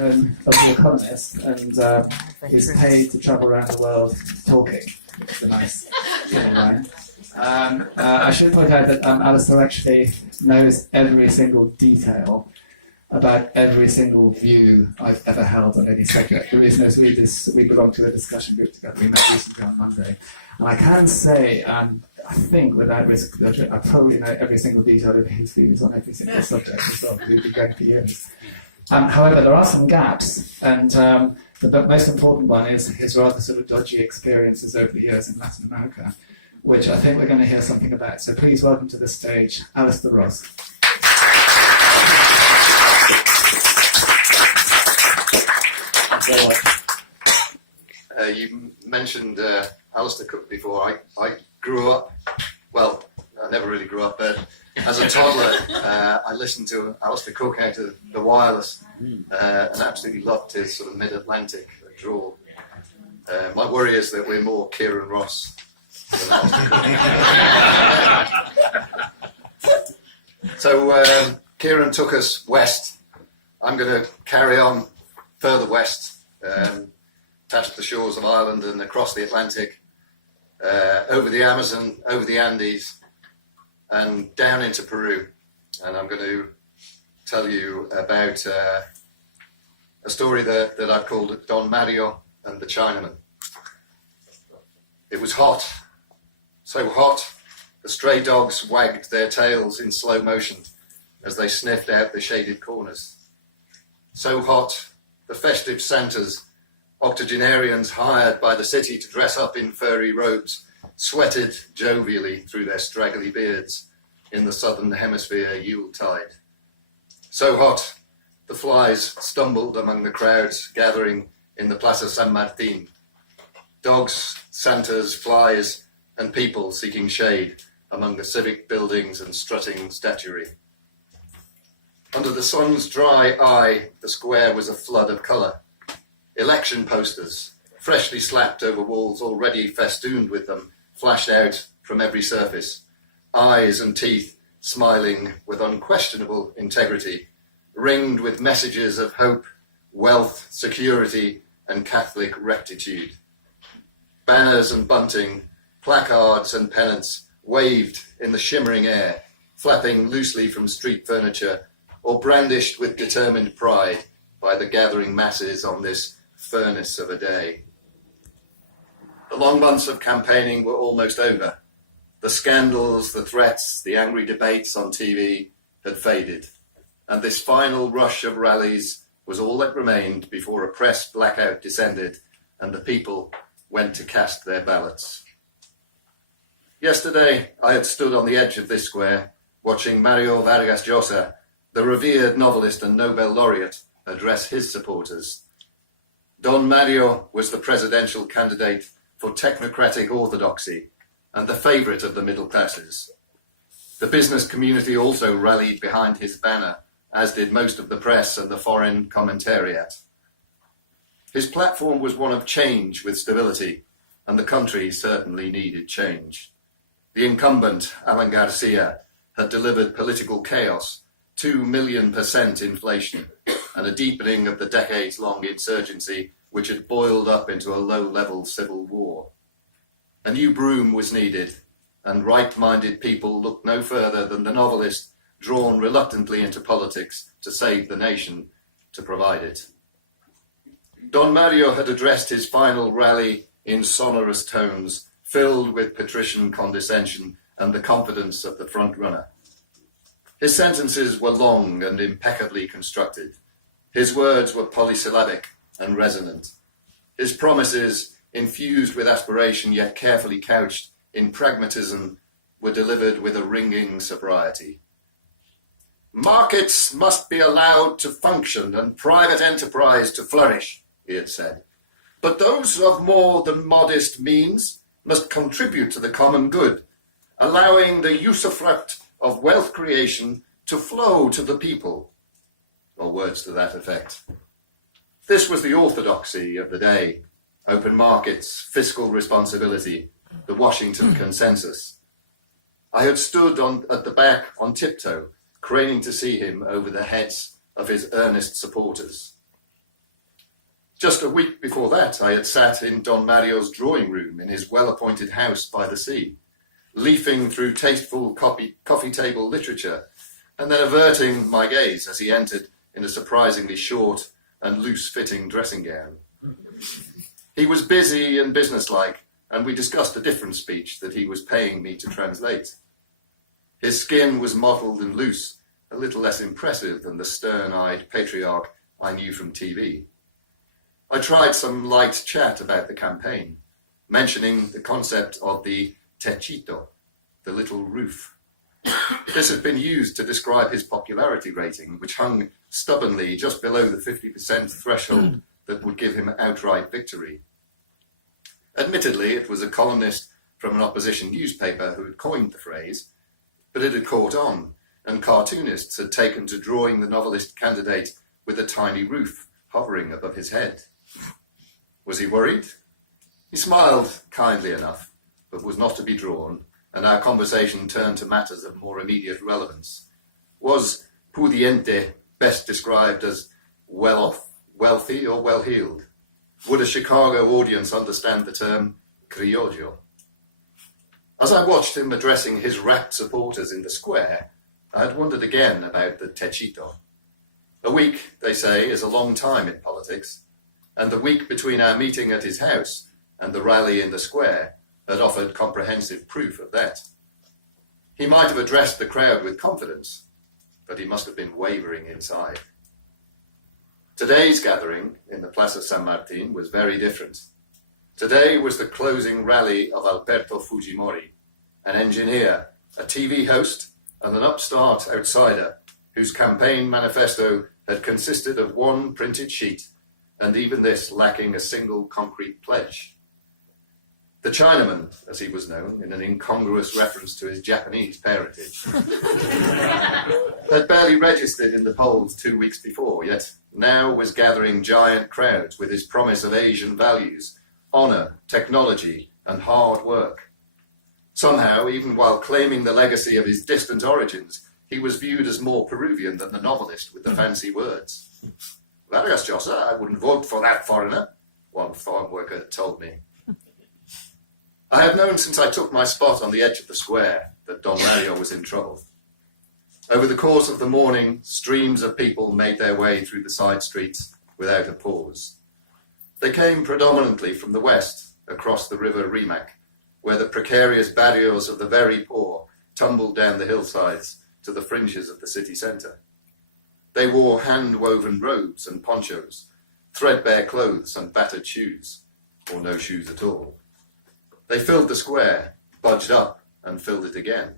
of The Economist, and he's paid to travel around the world talking. It's a nice little line. I should point out that Alistair actually knows every single detail about every single view I've ever held on any subject. The reason is we belong to a discussion group together. We met recently on Monday. And I can say, I think without risk of judgment, I probably know every single detail of his views on every single subject as well. We'd be going for years. However, there are some gaps, and the most important one is his rather sort of dodgy experiences over the years in Latin America, which I think we're going to hear something about. So please welcome to the stage, Alistair Ross. You mentioned Alistair Cook before. I grew up, well, I never really grew up, but as a toddler, I listened to Alistair Cook out of the wireless and absolutely loved his sort of mid-Atlantic drawl. My worry is that we're more Kieran Ross than Alistair Cook. So Kieran took us west. I'm going to carry on further west, past the shores of Ireland and across the Atlantic, over the Amazon, over the Andes, and down into Peru. And I'm going to tell you about a story that I've called Don Mario and the Chinaman. It was hot, so hot, the stray dogs wagged their tails in slow motion as they sniffed out the shaded corners. So hot, the festive Santas, octogenarians hired by the city to dress up in furry robes, sweated jovially through their straggly beards in the southern hemisphere Yuletide. So hot, the flies stumbled among the crowds gathering in the Plaza San Martin. Dogs, Santas, flies, and people seeking shade among the civic buildings and strutting statuary. Under the sun's dry eye, the square was a flood of colour. Election posters, freshly slapped over walls already festooned with them, flashed out from every surface. Eyes and teeth smiling with unquestionable integrity, ringed with messages of hope, wealth, security, and Catholic rectitude. Banners and bunting, placards and pennants waved in the shimmering air, flapping loosely from street furniture, or brandished with determined pride by the gathering masses on this furnace of a day. The long months of campaigning were almost over. The scandals, the threats, the angry debates on TV had faded, and this final rush of rallies was all that remained before a press blackout descended and the people went to cast their ballots. Yesterday, I had stood on the edge of this square, watching Mario Vargas Llosa, the revered novelist and Nobel laureate, address his supporters. Don Mario was the presidential candidate for technocratic orthodoxy and the favourite of the middle classes. The business community also rallied behind his banner, as did most of the press and the foreign commentariat. His platform was one of change with stability, and the country certainly needed change. The incumbent, Alan Garcia, had delivered political chaos, 2 million% inflation, and a deepening of the decades-long insurgency which had boiled up into a low-level civil war. A new broom was needed, and right-minded people looked no further than the novelist drawn reluctantly into politics to save the nation, to provide it. Don Mario had addressed his final rally in sonorous tones, filled with patrician condescension and the confidence of the front-runner. His sentences were long and impeccably constructed. His words were polysyllabic and resonant. His promises, infused with aspiration yet carefully couched in pragmatism, were delivered with a ringing sobriety. Markets must be allowed to function and private enterprise to flourish, he had said. But those of more than modest means must contribute to the common good, allowing the usufruct of wealth creation to flow to the people, or words to that effect. This was the orthodoxy of the day: open markets, fiscal responsibility, the Washington consensus. I had stood at the back on tiptoe, craning to see him over the heads of his earnest supporters. Just a week before that, I had sat in Don Mario's drawing room in his well-appointed house by the sea, leafing through tasteful coffee table literature, and then averting my gaze as he entered in a surprisingly short and loose-fitting dressing gown. He was busy and businesslike, and we discussed a different speech that he was paying me to translate. His skin was mottled and loose, a little less impressive than the stern-eyed patriarch I knew from TV. I tried some light chat about the campaign, mentioning the concept of the techito, the little roof. This had been used to describe his popularity rating, which hung stubbornly just below the 50% threshold that would give him outright victory. Admittedly, it was a columnist from an opposition newspaper who had coined the phrase, but it had caught on, and cartoonists had taken to drawing the novelist candidate with a tiny roof hovering above his head. Was he worried? He smiled kindly enough, but was not to be drawn, and our conversation turned to matters of more immediate relevance. Was pudiente best described as well-off, wealthy, or well-heeled? Would a Chicago audience understand the term criollo? As I watched him addressing his rapt supporters in the square, I had wondered again about the techito. A week, they say, is a long time in politics, and the week between our meeting at his house and the rally in the square had offered comprehensive proof of that. He might have addressed the crowd with confidence, but he must have been wavering inside. Today's gathering in the Plaza San Martin was very different. Today was the closing rally of Alberto Fujimori, an engineer, a TV host, and an upstart outsider whose campaign manifesto had consisted of one printed sheet, and even this lacking a single concrete pledge. The Chinaman, as he was known, in an incongruous reference to his Japanese parentage, had barely registered in the polls 2 weeks before, yet now was gathering giant crowds with his promise of Asian values, honor, technology, and hard work. Somehow, even while claiming the legacy of his distant origins, he was viewed as more Peruvian than the novelist with the fancy words. Vargas Llosa, I wouldn't vote for that foreigner, one farm worker told me. I had known since I took my spot on the edge of the square that Don Mario was in trouble. Over the course of the morning, streams of people made their way through the side streets without a pause. They came predominantly from the west, across the river Rimac, where the precarious barrios of the very poor tumbled down the hillsides to the fringes of the city centre. They wore hand-woven robes and ponchos, threadbare clothes and battered shoes, or no shoes at all. They filled the square, budged up, and filled it again.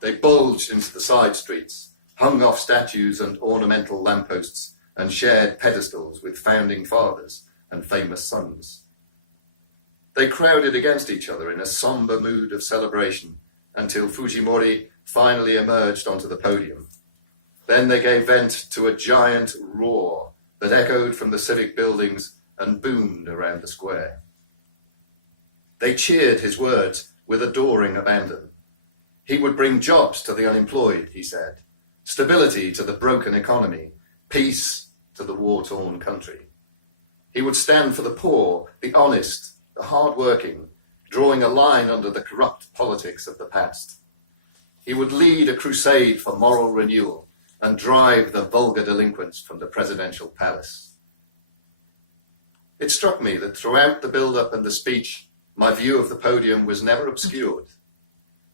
They bulged into the side streets, hung off statues and ornamental lampposts, and shared pedestals with founding fathers and famous sons. They crowded against each other in a sombre mood of celebration until Fujimori finally emerged onto the podium. Then they gave vent to a giant roar that echoed from the civic buildings and boomed around the square. They cheered his words with adoring abandon. He would bring jobs to the unemployed, he said, stability to the broken economy, peace to the war-torn country. He would stand for the poor, the honest, the hard-working, drawing a line under the corrupt politics of the past. He would lead a crusade for moral renewal and drive the vulgar delinquents from the presidential palace. It struck me that throughout the build-up and the speech, my view of the podium was never obscured.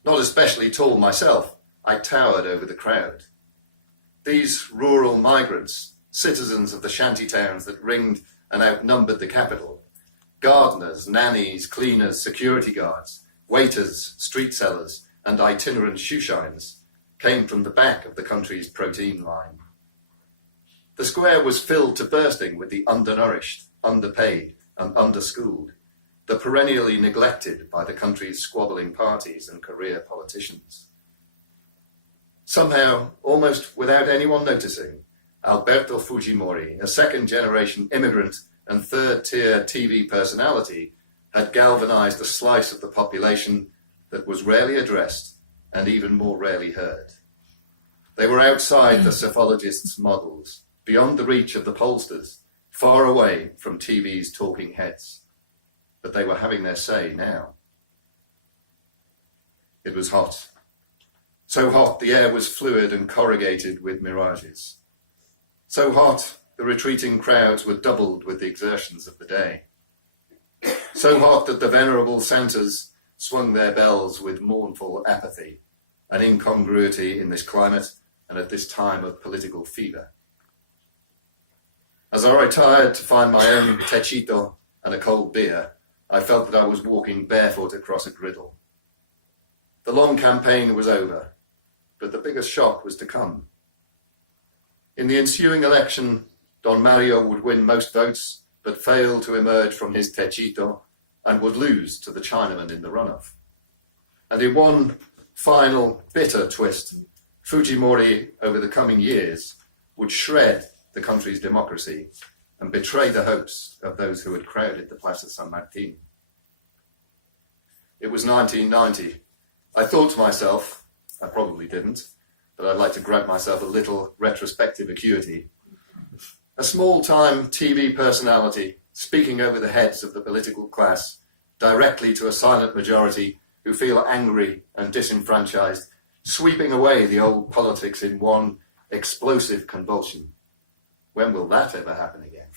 Not especially tall myself, I towered over the crowd. These rural migrants, citizens of the shanty towns that ringed and outnumbered the capital, gardeners, nannies, cleaners, security guards, waiters, street sellers, and itinerant shoeshines, came from the back of the country's protein line. The square was filled to bursting with the undernourished, underpaid, and underschooled, the perennially neglected by the country's squabbling parties and career politicians. Somehow, almost without anyone noticing, Alberto Fujimori, a second-generation immigrant and third-tier TV personality, had galvanized a slice of the population that was rarely addressed and even more rarely heard. They were outside the psephologists' models, beyond the reach of the pollsters, far away from TV's talking heads, but they were having their say now. It was hot. So hot the air was fluid and corrugated with mirages. So hot the retreating crowds were doubled with the exertions of the day. So hot that the venerable Santas swung their bells with mournful apathy, an incongruity in this climate and at this time of political fever. As I retired to find my own techito and a cold beer, I felt that I was walking barefoot across a griddle. The long campaign was over, but the biggest shock was to come. In the ensuing election, Don Mario would win most votes, but fail to emerge from his techito and would lose to the Chinaman in the runoff. And in one final bitter twist, Fujimori over the coming years would shred the country's democracy and betray the hopes of those who had crowded the Plaza San Martin. It was 1990. I thought to myself, I probably didn't, but I'd like to grant myself a little retrospective acuity. A small-time TV personality speaking over the heads of the political class directly to a silent majority who feel angry and disenfranchised, sweeping away the old politics in one explosive convulsion. When will that ever happen again?